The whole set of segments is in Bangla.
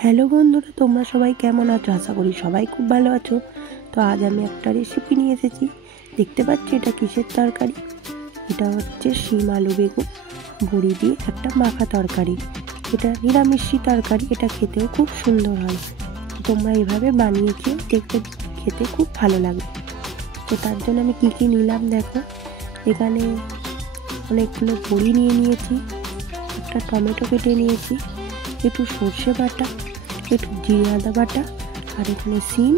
হ্যালো বন্ধুরা, তোমরা সবাই কেমন আছো? আশা করি সবাই খুব ভালো আছো। তো আজ আমি একটা রেসিপি নিয়ে এসেছি। দেখতে পাচ্ছি এটা কিসের তরকারি? এটা হচ্ছে শিম আলু বেগুন বড়ি দিয়ে একটা মাখা তরকারি। এটা নিরামিষি তরকারি, এটা খেতেও খুব সুন্দর হয়। তোমরা এইভাবে বানিয়ে খেয়ে দেখতে, খেতে খুব ভালো লাগে। তো তার জন্য আমি কী কী নিলাম দেখো। এখানে অনেকগুলো বড়ি নিয়ে নিয়েছি, একটা টমেটো কেটে নিয়েছি, একটু সর্ষে বাটা, একটু জিরে আদা বাটা, আর এখানে শিম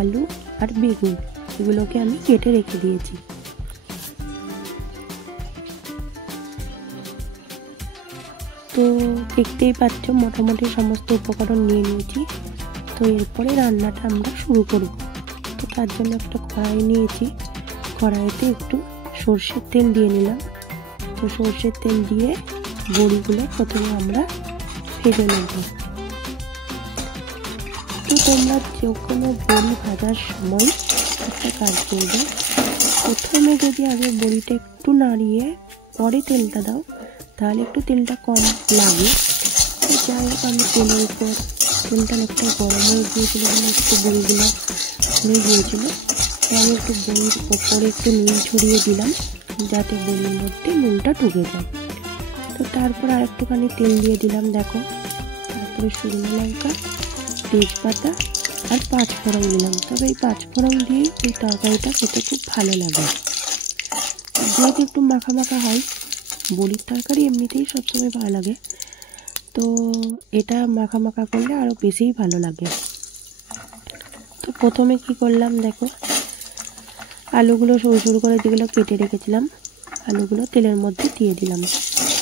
আলু আর বেগুন এগুলোকে আমি কেটে রেখে দিয়েছি। তো দেখতেই পাচ্ছ মোটামুটি সমস্ত উপকরণ নিয়ে নিয়েছি। তো এরপরে রান্নাটা আমরা শুরু করব। তো তার জন্য একটা কড়াই নিয়েছি, কড়াইতে একটু সর্ষের তেল দিয়ে নিলাম। তো সর্ষের তেল দিয়ে বড়িগুলো প্রথমে আমরা ভেজে নেব। তো তোমরা যে কোনো বড়ি ভাজার সময় একটা কাজ করবে, প্রথমে যদি আগে বড়িটা একটু নাড়িয়ে পরে তেলটা দাও তাহলে একটু তেলটা কম লাগে। তো যাই হোক, আমি তেলের উপর তেলটা অনেকটা গরম হয়ে গিয়েছিল বলে একটু বড়িগুলো হয়ে গিয়েছিলো। তো আমি একটু বড়ির ওপরে একটু নুন ছড়িয়ে দিলাম যাতে বড়ির মধ্যে নুনটা ঢুকে যায়। তো তারপর আর একটুখানি তেল দিয়ে দিলাম দেখো। তারপরে শুকনো লঙ্কা, তেজপাতা আর 5 ফোড়ন দিলাম। তবে এই 5 ফোড়ন দিয়েই এই তরকারিটা খেতে খুব ভালো লাগে। যেহেতু একটু মাখা মাখা হয়, বড়ির তরকারি এমনিতেই সবসময় ভালো লাগে, তো এটা মাখা মাখা করলে আরও বেশিই ভালো লাগে। তো প্রথমে কি করলাম দেখো, আলুগুলো সরু সরু করে যেগুলো কেটে রেখেছিলাম আলুগুলো তেলের মধ্যে দিয়ে দিলাম।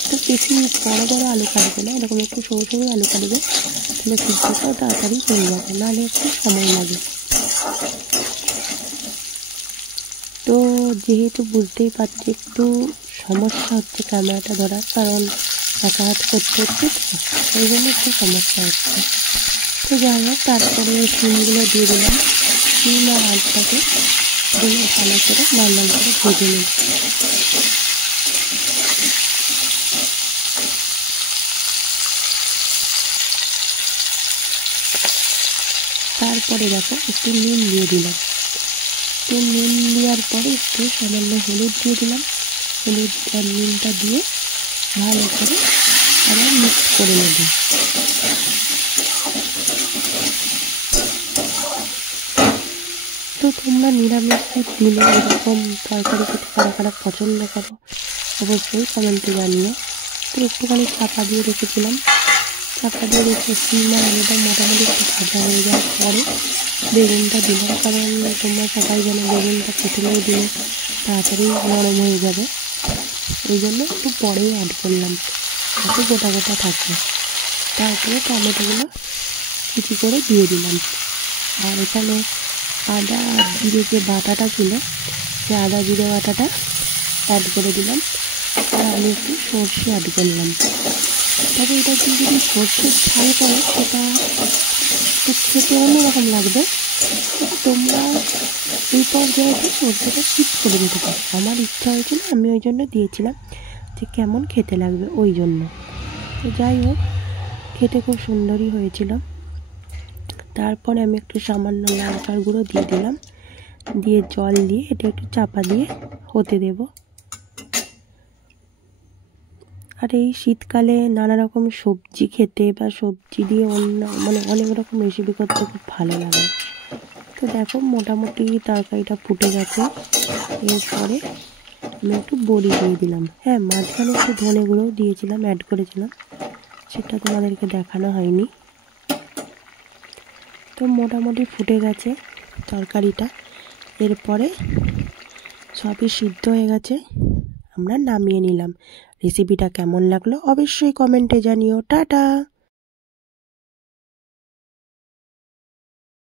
তো বেশি বড় বড় আলু কাটবে না, এরকম একটু সরু সরু আলু কাটবে, তাহলে সিদ্ধটাও তাড়াতাড়ি হয়ে যাবে, নাহলে একটু সময় লাগে। তো যেহেতু বুঝতেই পারছি একটু সমস্যা হচ্ছে ক্যামেরাটা ধরার, কারণ একা হাত করতে হচ্ছে, তো ওই জন্য একটু সমস্যা হচ্ছে। তো যাই হোক, তারপরে শিমগুলো দিয়ে দিলাম। শিম আর আলুটাকে দিয়ে ভালো করে লাল লাল করে ভেজে নিই। তারপরে দেখো একটু নুন দিয়ে দিলাম। তো নুন দেওয়ার পরে একটু সামান্য হলুদ দিয়ে দিলাম। হলুদ আর নুনটা দিয়ে ভালো করে আবার মিক্স করে নেব। তো তোমরা নিরামিষ দিনে এরকম তরকারি খেতে কারা কারা পছন্দ করো অবশ্যই কমেন্টে জানিও। তো একটুখানি চাপা দিয়ে রেখেছিলাম, চাপা দিয়ে রেখে শিম আর আলুটা মোটামুটি একটু ভাজা হয়ে যাওয়ার পরে বেগুনটা দিলাম, কারণ তোমরা সবাই জানো বেগুনটা প্রথমেই দিলে তাড়াতাড়ি নরম হয়ে যাবে, ওই জন্য একটু পরেই অ্যাড করলাম, একটু গোটা গোটা থাকবে। তারপরে টমেটোগুলো কুচি করে দিয়ে দিলাম। আর এখানে আদা আর জিরে যে বাটাটা ছিল, সেই আদা জিরে বাটাটা অ্যাড করে দিলাম। আর আমি একটু সর্ষে অ্যাড করলাম। তবে এটা যদি সর্ষের ঝাল করো সেটা একটু খেতে অন্যরকম লাগবে। তোমরা এই পর্যায়ে সর্ষেটা স্কিপ করে দিতে পারো। আমার ইচ্ছা হয়েছিল, আমি ওই জন্য দিয়েছিলাম যে কেমন খেতে লাগবে ওই জন্য। তো যাই হোক, খেতে খুব সুন্দরই হয়েছিল। তারপরে আমি একটু সামান্য লঙ্কার গুঁড়ো দিয়ে দিলাম, দিয়ে জল দিয়ে এটা একটু চাপা দিয়ে হতে দেব। আর এই শীতকালে নানা রকম সবজি খেতে বা সবজি দিয়ে অনেক রকম রেসিপি করতে খুব ভালো লাগে। তো দেখো মোটামুটি তরকারিটা ফুটে গেছে। এরপরে আমি একটু বড়ি দিয়ে দিলাম। হ্যাঁ, মাঝখানে একটু ধনে গুঁড়োও দিয়েছিলাম, অ্যাড করেছিলাম, সেটা তোমাদেরকে দেখানো হয়নি। তো মোটামুটি ফুটে গেছে তরকারিটা। এরপরে সবই সিদ্ধ হয়ে গেছে, আমরা নামিয়ে নিলাম। রেসিপিটা কেমন লাগলো অবশ্যই কমেন্টে জানিও। টাটা।